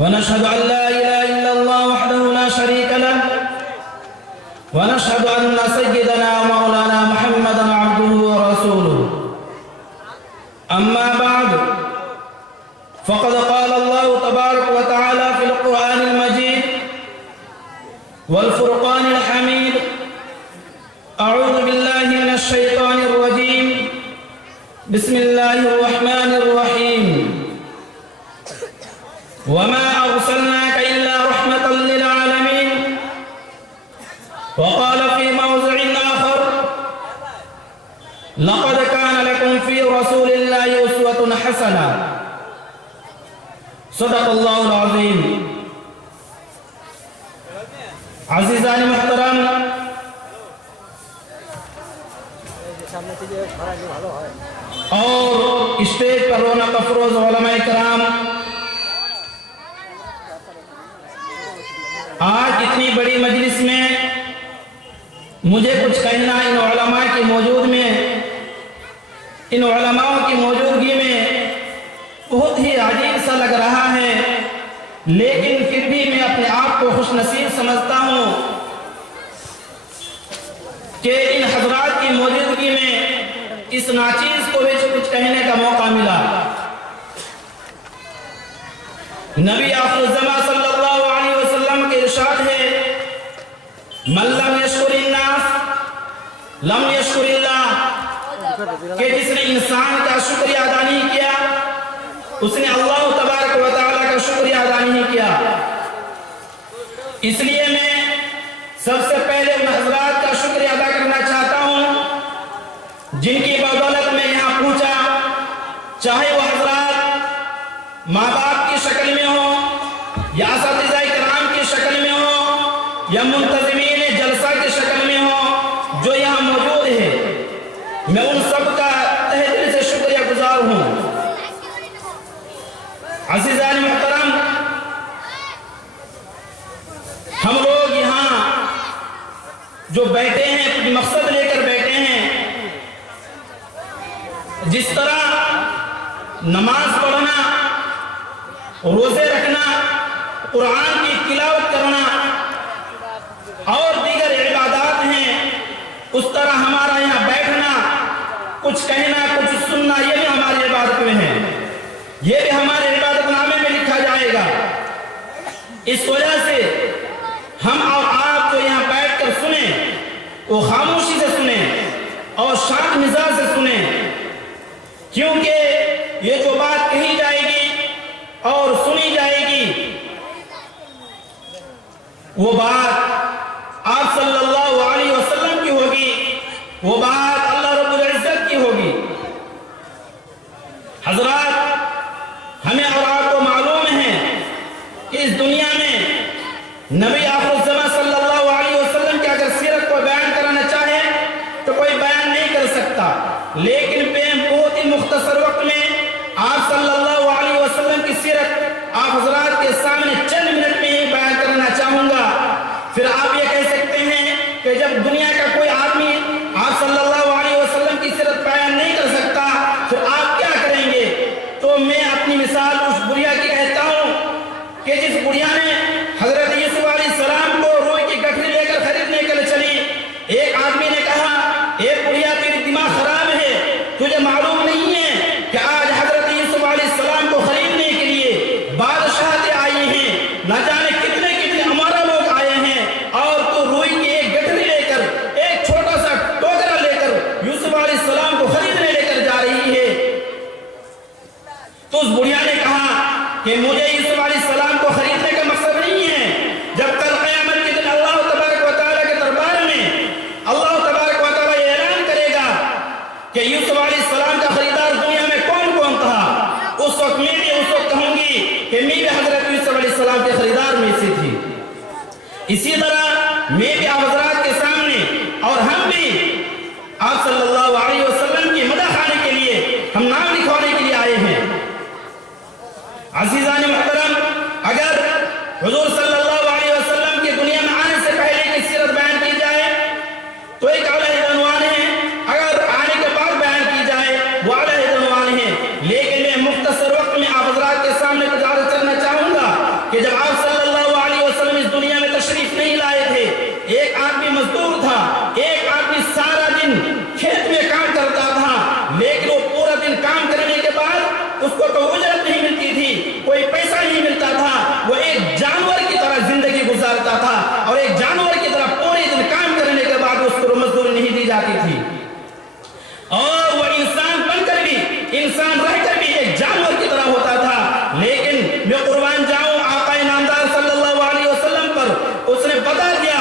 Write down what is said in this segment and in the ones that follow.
ونشهد أن لا إله إلا الله وحده لا شريك له ونشهد أن سيدنا ومولانا محمدا عبده ورسوله أما بعد فقد قال الله تبارك وتعالى في القرآن المجيد والفرقان الحميد أعوذ بالله من الشيطان الرجيم بسم الله الرحمن الرحيم وما أرسلناك إلا رحمة للعالمين وقال في موضع آخر لقد كان لكم في رسول الله أسوة حسنة صدق الله العظيم عزیزان محترم اور اسٹیج پر رونق افروز علماء کرام، آج اتنی بڑی مجلس میں مجھے کچھ کہنا ان علماء کی موجودگی میں بہت ہی عجیب سا لگ رہا ہے، لیکن پھر بھی میں اپنے آپ کو خوش نصیب سمجھتا ہوں کہ ان حضرات کی موجودگی میں اس ناچیز کو بھی کچھ کہنے کا موقع ملا۔ نبی آخر الزمان صلی اللہ علیہ وسلم کے ارشاد ہے من لم یشکر الناس لم یشکر اللہ، کہ جس نے انسان کا شکریہ ادا نہیں کیا اس نے اللہ تبارک و تعالیٰ کا شکریہ ادا نہیں کیا۔ اس لیے میں سب سے پہلے ان حضرات کا شکریہ ادا کرنا چاہتا ہوں جن کی بدولت میں یہاں پہنچا، چاہے وہ حضرات ماں باپ کی شکل میں ہوں یا اساتذہ کرام کی شکل میں ہوں یا منتظمین جلسہ کی شکل میں ہوں جو یہاں موجود ہے، میں ان سب کا تہ دل سے شکریہ گزار ہوں۔ عزیزان محترم، ہم لوگ یہاں جو بیٹھے ہیں کچھ مقصد لے کر بیٹھے ہیں۔ جس طرح نماز پڑھنا، روزے رکھنا، قرآن کی تلاوت کرنا اور دیگر عبادات ہیں، اس طرح ہمارا یہاں بیٹھنا، کچھ کہنا، کچھ سننا، یہ بھی ہماری عبادت میں ہے، یہ بھی ہمارے عبادت نامے میں لکھا جائے گا۔ اس وجہ سے ہم اور آپ جو یہاں بیٹھ کر سنیں وہ خاموشی سے سنیں اور شانت مزاج سے سنیں، کیونکہ یہ جو بات کہی جائے گی اور سنی جائے گی وہ بات آپ صلی اللہ علیہ وسلم کی ہوگی، وہ بات اللہ رب العزت کی ہوگی۔ حضرات، ہمیں اور آپ کو معلوم ہے کہ اس دنیا میں نبی آخر الزمان صلی اللہ علیہ وسلم کی اگر سیرت کو بیان کرانا چاہے تو کوئی بیان نہیں کر سکتا، لیکن بہت ہی مختصر وقت میں آپ صلی اللہ علیہ وسلم کی سیرت آپ حضرات کے سامنے چند منٹ میں ہی بیان کرنا چاہوں گا۔ پھر آپ یہ کہہ سکتے ہیں کہ جب دنیا کا کوئی آدمی آپ صلی اللہ علیہ وسلم کی سیرت بیان نہیں کر سکتا پھر آپ کیا کریں گے؟ تو میں اپنی مثال اس بڑھیا کی کہتا ہوں کہ جس بڑھیا نے حضرت یوسف علیہ السلام کو روئی کی گٹھری لے کر خریدنے کے لیے چلی، ایک آدمی نے کہا اے بڑھیا تیری دماغ خراب ہے، تجھے معلوم نہیں ہے کہ آج حضرت یوسف علیہ السلام کو خریدنے کے لیے بادشاہتیں آئی ہیں، نہ جانے کتنے ہمارا لوگ آئے ہیں، اور تو روئی کی ایک گٹھری لے کر ایک چھوٹا سا ٹوکرا لے کر یوسف علیہ السلام کو خریدنے لے کر جا رہی ہے۔ تو اس بڑھیا نے کہا کہ مجھے یوسف علیہ السلام کو خریدنے کا مقصد نہیں ہے، جب کل قیامت کے دن اللہ تبارک و تعالیٰ کے دربار میں اللہ تبارک و تعالیٰ یہ اعلان کرے گا کہ یوسف علیہ السلام کا خریدار دنیا میں کون کون تھا، اس وقت میں بھی اس وقت کہوں گی کہ میں بھی حضرت یوسف علیہ السلام کے خریدار میں سے تھی۔ اسی طرح میں بھی آپ حضرات کے سامنے اور ہم بھی آپ صلی اللہ علیہ وسلم کی مدح خانے کے لیے، ہم نام لکھوانے کے لیے آئے ہیں۔ عزیزان محترم، اگر حضور صلی اللہ علیہ وسلم کی دنیا میں آنے سے پہلے کی سیرت بیان کی جائے تو ایک علیہ عنوان ہے، اگر آنے کے بعد بیان کی جائے وہ علیہ عنوان ہے، لیکن میں مختصر وقت میں آپ حضرات کے سامنے کچھ عرض کرنا چاہوں گا کہ جب آپ صلی اللہ علیہ وسلم اس دنیا میں تشریف نہیں لائے تھے، ایک آدمی مزدور تھا، ایک آدمی سارا دن کھیت میں کام کرتا تھا، لیکن وہ پورا دن کام کرنے کے بعد اس کو کوئی اجرت نہیں ملتی تھی، کوئی پیسہ نہیں ملتا تھا، وہ ایک جانور کی طرح زندگی گزارتا تھا، اور ایک جانور کی طرح پورے دن کام کرنے کے بعد اس کو مزدوری نہیں دی جاتی تھی، اور وہ انسان بن کر بھی، انسان رہ کر بھی ایک جانور کی طرح ہوتا تھا۔ لیکن میں قربان جاؤں آقا نامدار صلی اللہ علیہ وسلم پر، اس نے بتا دیا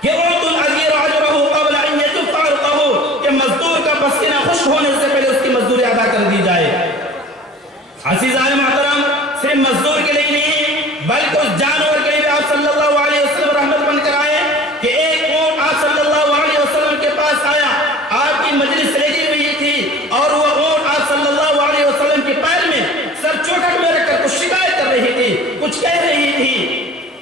کہ اعطوا الاجیر اجرہ قبل ان یجف عرقہ، کہ مزدور کا پسینہ خشک ہونے سے پہلے اس کی مزدوری ادا کر دی جائے۔ عزیزان محترم، صرف مزدور کے لیے نہیں بلکہ اس جانور کے لیے آپ صلی اللہ علیہ وسلم رحمت بن کر آئے کہ ایک اونٹ آپ صلی اللہ علیہ وسلم کے پاس آیا، آپ کی مجلس لگی ہوئی تھی، اور وہ اونٹ آپ صلی اللہ علیہ وسلم کے پیر میں سر چوکٹ میں رکھ کر کچھ شکایت کر رہی تھی، کچھ کہہ رہی تھی۔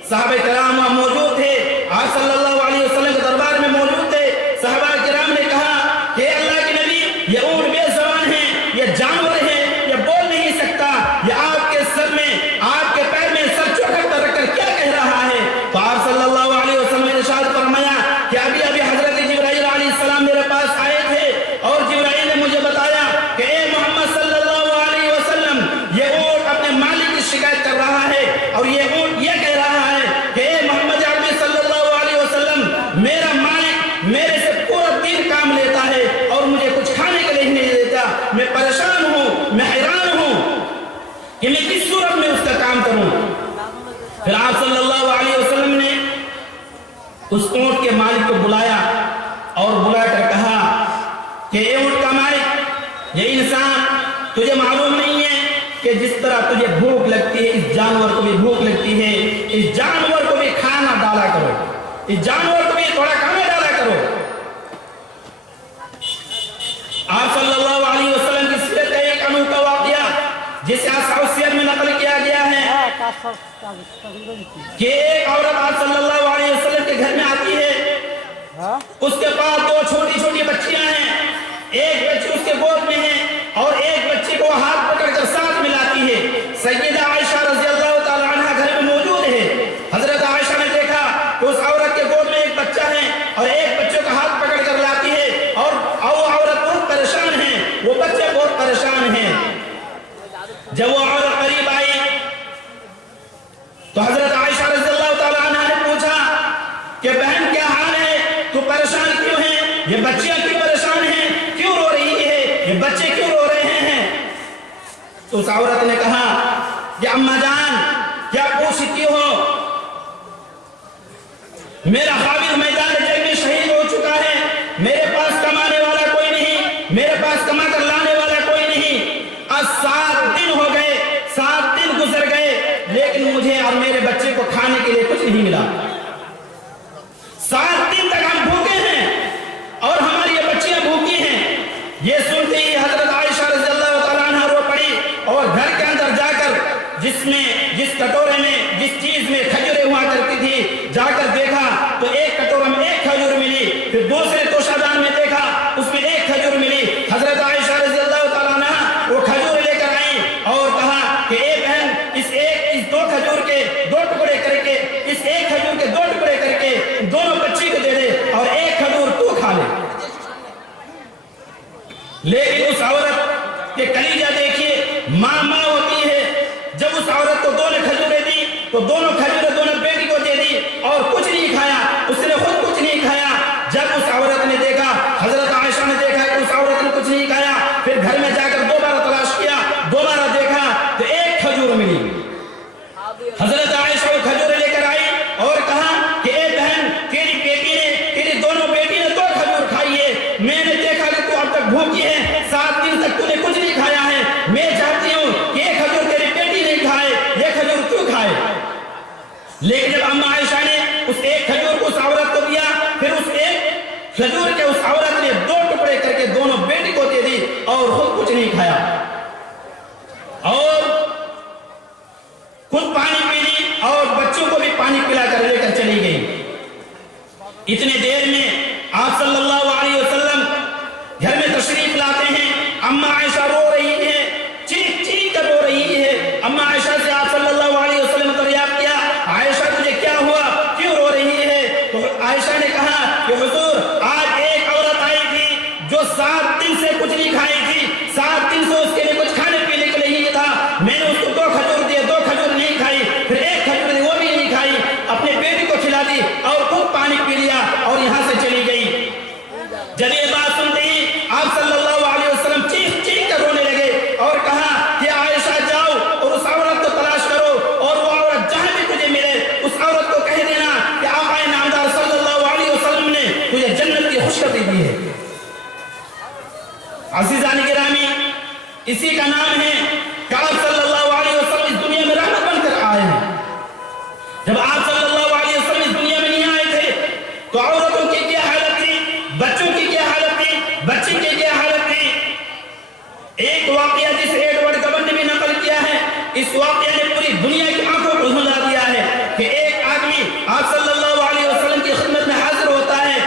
صحابہ کرام وہاں موجود تھے، آپ صلی اللہ علیہ وسلم کے دربار میں موجود تھے۔ صحابہ کرام نے کہا کہ اللہ کے نبی، یہ اونٹ بے زبان ہے، یہ جانور ہے، یہ بول نہیں سکتا، یہ آپ کے سر میں، آپ کے پیر میں سر چوکٹ پر رکھ کر کیا کہہ رہا ہے؟ تو آپ صلی اللہ علیہ وسلم نے ارشاد فرمایا کہ ابھی ابھی حضرت جبرائیل علیہ السلام میرے پاس آئے تھے، اور جبرائیل نے مجھے بتایا کہ اے محمد صلی اللہ علیہ وسلم، یہ اونٹ اپنے مالک کی شکایت کر رہا ہے، اور یہ اونٹ یہ کہہ رہا ہے کہ اے محمد عربی صلی اللہ علیہ وسلم، میرا مالک میرے سے پورا دن کام لیتا ہے اور مجھے کچھ کھانے کے لیے نہیں دیتا، میں پریشان ہوں، میں حیران ہوں کہ میں کس صورت میں اس کا کام کروں۔ پھر آپ صلی اللہ علیہ وسلم نے اس اونٹ کے مالک کو بلایا، اور بلا کر کہا کہ اے اونٹ کا مالک، یہ انسان، تجھے معلوم نہیں ہے کہ جس طرح تجھے بھوک لگتی ہے اس جانور کو بھی بھوک لگتی ہے، اس جانور کو بھی کھانا ڈالا کرو، اس جانور کو بھی تھوڑا کھانا ڈالا کرو۔ آپ صلی اللہ علیہ وسلم کی سیرت کا ایک انوکھا واقعہ جسے اصحاب السیر میں نقل کیا گیا ہے کہ ایک عورت آپ صلی اللہ علیہ وسلم کے گھر میں آتی ہے، اس کے پاس دو چھوٹی چھوٹی بچیاں ہیں، ایک بچی اس کے گود میں ہے اور ایک بچی کو ہاتھ پکڑ کر ساتھ ملاتی ہے۔ سیدہ عائشہ رضی اللہ تعالی عنہ گھر میں موجود ہے۔ حضرت عائشہ نے دیکھا کہ اس عورت کے گود میں ایک بچہ ہے اور ایک بچے کا ہاتھ پکڑ کر لاتی ہے، اور وہ عورت بہت پریشان ہے، وہ بچے بہت پریشان ہیں۔ جب وہ عورت قریب آئی تو حضرت عائشہ رضی اللہ تعالی عنہ نے پوچھا کہ بہن کیا حال ہے، تو پریشان کیوں ہیں، یہ بچیاں کیوں پریشان ہیں، کیوں رو رہی ہے، یہ بچے کیوں رو رہے ہیں؟ تو اس عورت نے کہا کہ اماں جان، کیا پوچھتی ہو، میرا خاوند میدان جنگ میں شہید ہو چکا ہے، میرے پاس کمانے والا کوئی نہیں، میرے پاس کما کر لانے والا کوئی نہیں، آج 7 دن ہو گئے، 7 دن گزر گئے، لیکن مجھے اور میرے بچے کو کھانے کے لیے کچھ نہیں ملا، 7 دن تک ہم بھوکے ہیں اور ہماری یہ بچیاں بھوکی ہیں۔ یہ سنتے ہی حضرت عائشہ رضی اللہ تعالیٰ عنہ رو پڑی، اور گھر کے اندر جا کر جس کٹورے میں جس چیز میں کھجوریں ہوا کرتی تھی، جا کر دیکھا تو ایک کٹورے میں ایک کھجور ملی، پھر دوسرے توشادان میں دیکھا اس میں ایک کھجور ملی۔ حضرت عائشہ رضی اللہ تعالیٰ عنہ وہ کھجور لے کر آئیں اور کہا کہ اے بہن، اس 2 کھجور کے 2 ٹکڑے کر کے، اس ایک کھجور کے 2 ٹکڑے کر کے دونوں بچی کو دے دے، اور ایک کھجور تو کھا لے۔ لیکن اس عورت کے کلیجہ دیکھیے، ماں ہوتی ہے، جب اس عورت کو 2 کھجوریں دی تو دونوں کھجوریں دونوں بیٹی کو دے دی، اور کچھ نہیں کھایا، اس نے خود کچھ نہیں کھایا۔ جب اس عورت نے دیکھا، حضرت عائشہ نے دیکھا کہ اس عورت نے کچھ نہیں کھایا، پھر گھر میں جا کر دوبارہ تلاش کیا، دوبارہ دیکھا تو ایک کھجور ملی۔ حضرت عائشہ وہ کھجوریں لے کر آئی اور کہا کہ اے بہن، تیری بیٹی نے، تیری دونوں بیٹی نے 2 کھجور کھائی ہے، میں نے دیکھا کہ تو اب تک بھوکی ہے، 7 دن تک تو نے کچھ نہیں کھایا ہے، میں چاہتی ہوں کہ یہ کھجور تیری بیٹی نہیں کھائے، یہ کھجور تو کھائے۔ لیکن جب اماں عائشہ نے اس ایک کھجور کو اس عورت کو دیا، پھر اس ایک کھجور کے اس عورت نے 2 ٹکڑے کر کے دونوں بیٹی کو دے دی اور خود کچھ نہیں کھایا، اور خود پانی پی لی اور بچوں کو بھی پانی پلا کر لے کر چلی گئی۔ اتنے دیر میں آپ صلی اللہ علیہ وسلم گھر میں تشریف لاتے ہیں، اماں عائشہ رو رہی ہے، چیخ چیخ کر رو رہی ہے۔ اماں عائشہ سے آپ صلی اللہ علیہ وسلم اسی کا نام ہے کہ آپ صلی اللہ علیہ وسلم اس دنیا میں رحمت بن کر آئے ہیں۔ جب آپ صلی اللہ علیہ وسلم اس دنیا میں نہیں آئے تھے تو عورتوں کی کیا حالت تھی، بچوں کی کیا حالت تھی، بچی کی کیا حالت تھی۔ ایک واقعہ جس ایڈورڈ گبن نے بھی نقل کیا ہے، اس واقعہ نے پوری دنیا کی آنکھوں کو دھلا دیا ہے کہ ایک آدمی آپ صلی اللہ علیہ وسلم کی خدمت میں حاضر ہوتا ہے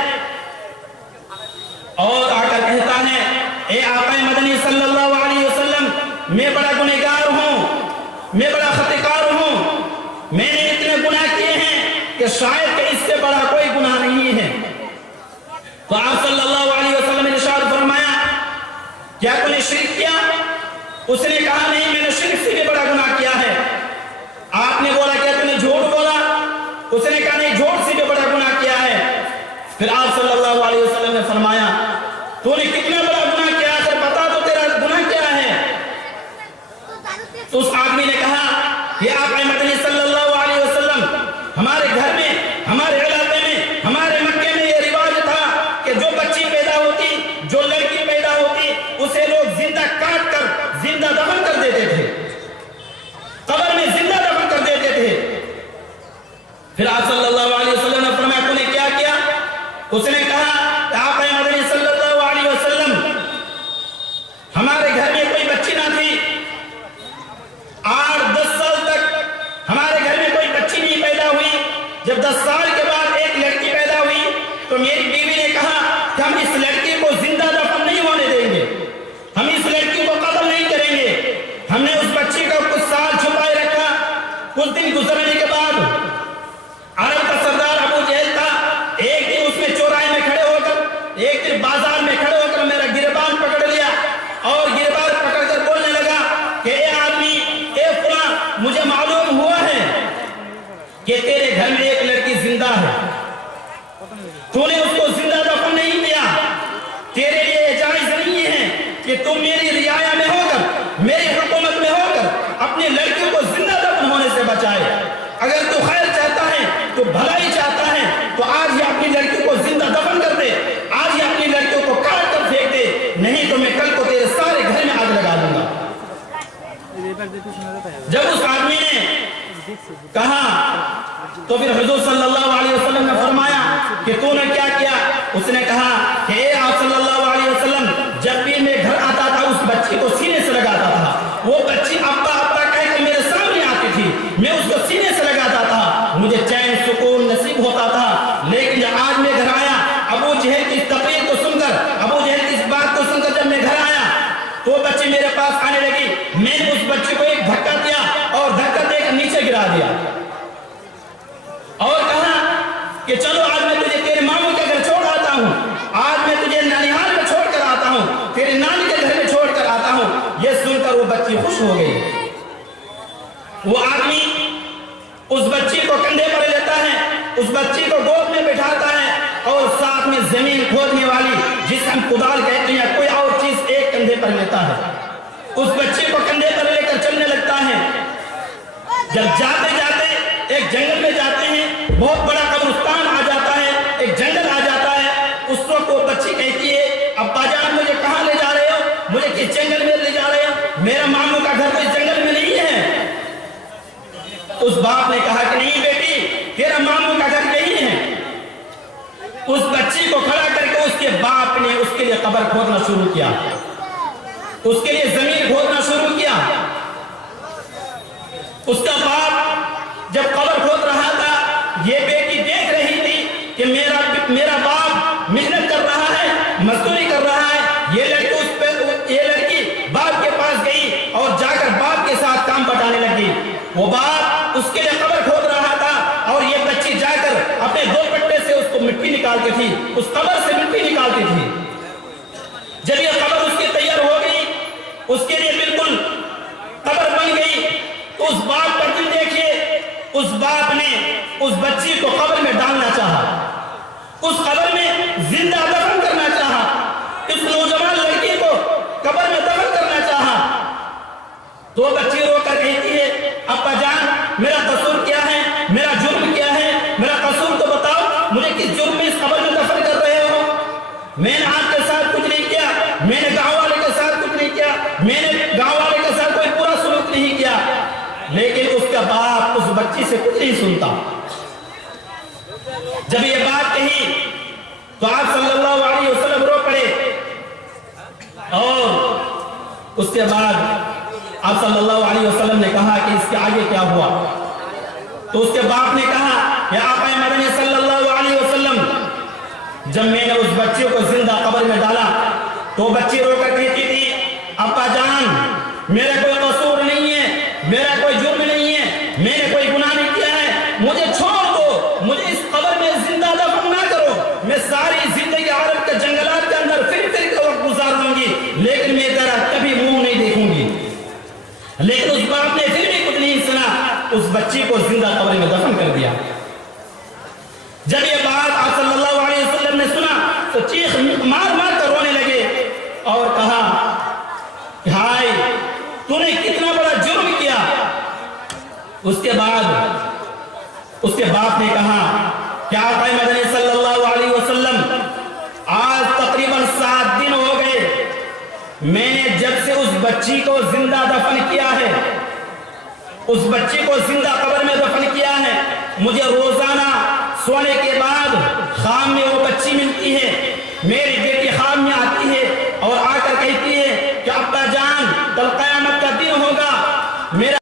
اور آ کر کہتا ہے، اے آقا مدنی صلی اللہ علیہ وسلم، میں بڑا گنہگار ہوں، میں بڑا خطاکار ہوں، میں نے اتنے گناہ کیے ہیں کہ شاید کہ اس سے بڑا کوئی گناہ نہیں ہے۔ تو آپ صلی اللہ علیہ وسلم نے ارشاد فرمایا، کیا تو نے شرک کیا؟ اس نے کہا نہیں، میں نے شرک سے بھی بڑا گناہ کیا ہے۔ آپ نے بولا کیا تو نے جھوٹ بولا؟ اس نے کہا نہیں، جھوٹ سے بھی بڑا گناہ کیا ہے۔ پھر آپ صلی اللہ علیہ وسلم نے فرمایا، تو نے کتنا بڑا گناہ کیا ہے، بتا تو تیرا گناہ کیا ہے؟ تو اس آدمی نے کہا کہ آپ مدنی صلی اللہ علیہ وسلم، ہمارے گھر میں، ہمارے علاقے میں، ہمارے مکے میں یہ رواج تھا کہ جو بچی پیدا ہوتی، جو لڑکی پیدا ہوتی، اسے لوگ زندہ کاٹ کر زندہ دفن کر دیتے تھے، قبر میں زندہ دفن کر دیتے تھے۔ پھر آپ صلی اللہ علیہ وسلم نے فرمایا، تو نے کیا کیا؟ اس نے کہا کہ آپ مدنی صلی اللہ علیہ وسلم، ہمارے گھر میں کوئی بچی نہ تھی، 8-10 سال تک ہمارے گھر میں کوئی بچی نہیں پیدا ہوئی۔ جب 10 سال کے بعد ایک لڑکی پیدا ہوئی تو میری بیوی نے کہا کہ ہم اس لڑکی کو زندہ دفن نہیں ہونے دیں گے، ہم اس لڑکی کو قتل نہیں کریں گے۔ ہم نے اس بچی کو کچھ سال چھپائے رکھا۔ کچھ دن گزرنے کے بعد عرب کا سردار ابو جہل تھا، ایک دن اس میں چوراہے میں کھڑے ہو کر، ایک دن بازار میں کھڑے ہو کر میرا گریبان پکڑ لیا اور گریبان پکڑ کر بولنے لگا کہ اے آدمی، اے فلاں، مجھے معلوم ہوا ہے کہ تیرے گھر میں ایک لڑکی زندہ ہے، تو نے اس کو زندہ دفن نہیں کیا، تیرے لیے جائز نہیں ہے کہ تم میری رعایا میں ہو کر، میری حکومت میں ہو کر اپنی لڑکیوں کو زندہ دفن ہونے سے بچائے۔ اگر تو خیر چاہتا ہے، تو بھلائی چاہتا ہے، تو آج ہی اپنی لڑکیوں کو زندہ دفن کر دے، آج ہی اپنی لڑکیوں کو کاٹ کر پھینک دے، نہیں تو میں کل کو تیرے سارے گھر میں آگ لگا دوں گا۔ جب اس آدمی نے کہا تو پھر حضور صلی اللہ علیہ وسلم نے فرمایا کہ تو نے کیا کیا؟ اس نے کہا کہ اے آپ صلی اللہ علیہ وسلم، جب بھی میں گھر آتا تھا اس بچی کو سینے سے لگاتا تھا، وہ بچی ابا ابا کہہ کے میرے سامنے آتی تھی، میں اس کو سینے سے لگاتا تھا، مجھے چین سکون نصیب ہوتا تھا۔ لیکن جب آج میں گھر آیا، ابو جہل کی تقریر کو سن کر، ابو جہل کی اس بات کو سن کر جب میں گھر آیا تو بچی میرے پاس آنے لگی، میں نے اس بچی کو ایک دھکا دیا اور دھکا دے کر نیچے گرا دیا اور کہا کہ چلو آج میں تجھے تیرے ماموں کے گھر چھوڑ آتا ہوں، آج میں تجھے ننیحال میں چھوڑ کر آتا ہوں، تیرے نانی کے گھر میں چھوڑ کر آتا ہوں۔ یہ سن کر وہ بچی خوش ہو گئی۔ وہ آدمی اس بچی کو کندھے پر لیتا ہے، اس بچی کو گود میں بٹھاتا ہے اور ساتھ میں زمین کھودنے والی، جس ہم کدال کہتے ہیں، کوئی اور چیز ایک کندھے پر لیتا ہے، اس بچی کو کندھے پر لے کر چلنے لگتا ہے۔ جب جاتے جاتے ایک جنگل میں جاتے ہیں، بہت بڑا قبرستان آ جاتا ہے، ایک جنگل آ جاتا ہے۔ اس وقت وہ بچی کہتی ہے، ابا جان مجھے کہاں لے جا رہے ہو؟ مجھے کس جنگل میں لے جا رہے ہو؟ میرا ماموں کا گھر تو اس جنگل میں نہیں ہے۔ اس باپ نے کہا کہ نہیں بیٹی، تیرا ماموں کا گھر یہی ہے۔ اس بچی کو کھڑا کر کے اس کے باپ نے اس کے لیے قبر کھودنا شروع کیا، اس کے لیے زمین کھودنا شروع کیا۔ اس کا باپ جب قبر کھود رہا تھا، یہ بیٹی دیکھ رہی تھی کہ میرا باپ محنت کر رہا ہے، مزدوری کر رہا ہے۔ یہ لڑکی باپ کے پاس گئی اور جا کر باپ کے ساتھ کام بٹانے لگی۔ وہ باپ اس کے لیے قبر کھود رہا تھا اور یہ بچی جا کر اپنے دو پٹے سے اس کو مٹی نکالتی تھی، اس قبر سے مٹی نکالتی تھی۔ جب یہ قبر اس کی تیار ہو گئی، اس کے لیے بالکل قبر بن گئی، تو اس باپ پر دل دیکھیے، اس باپ نے اس بچی کو قبر میں ڈالنا چاہا، اس قبر میں زندہ دفن کرنا چاہا، اس نوجوان لڑکی کو قبر میں دفن کرنا چاہا۔ تو بچی رو کر کہتی ہے، ابا جان میرا قصور کیا ہے، میرا جرم کیا ہے، میرا قصور تو بتاؤ، مجھے کس جرم میں اس قبر میں دفن کر رہے ہو؟ میں نے آپ کے ساتھ کچھ نہیں کیا، میں نے گاؤں والے کے ساتھ کچھ نہیں کیا، میں نے بچی سے کچھ نہیں سنتا۔ جب یہ بات کہی تو آپ صلی اللہ علیہ وسلم رو پڑے، اور اس کے بعد آپ صلی اللہ علیہ وسلم نے کہا کہ اس کے آگے کیا ہوا؟ تو اس کے باپ نے کہا کہ آقا مدنی صلی اللہ علیہ وسلم، جب میں نے اس بچے کو زندہ قبر میں ڈالا تو بچی رو کر کہتی تھی، ابا جان میرا کوئی قصور نہیں ہے، میرا کوئی جرم نہیں ہے، میں نے کوئی گناہ نہیں کیا ہے، مجھے چھوڑ دو، مجھے اس قبر میں زندہ دفن نہ کرو، میں ساری زندگی عرب کے جنگلات کے اندر پھر کے وقت گزار لوں گی، لیکن میں تیرا کبھی منہ نہیں دیکھوں گی۔ لیکن اس باپ نے پھر بھی کچھ نہیں سنا، اس بچی کو زندہ قبر میں دفن کر دیا۔ جب یہ بات آپ صلی اللہ علیہ وسلم نے سنا تو چیخ مار مار کر رونے لگے اور کہا کہ ہائے تو نے کتنا بڑا جرم کیا۔ اس کے بعد اس کے باپ نے کہا کہ آقا مدنی صلی اللہ علیہ وسلم آج تقریباً 7 دن ہو گئے میں نے جب سے اس بچی کو زندہ دفن کیا ہے، اس بچی کو زندہ قبر میں دفن کیا ہے، مجھے روزانہ سونے کے بعد خام میں وہ بچی ملتی ہے، میری بیٹی خام میں آتی ہے اور آ کر کہتی ہے کہ ابا جان کل قیامت کا دن ہوگا، میرا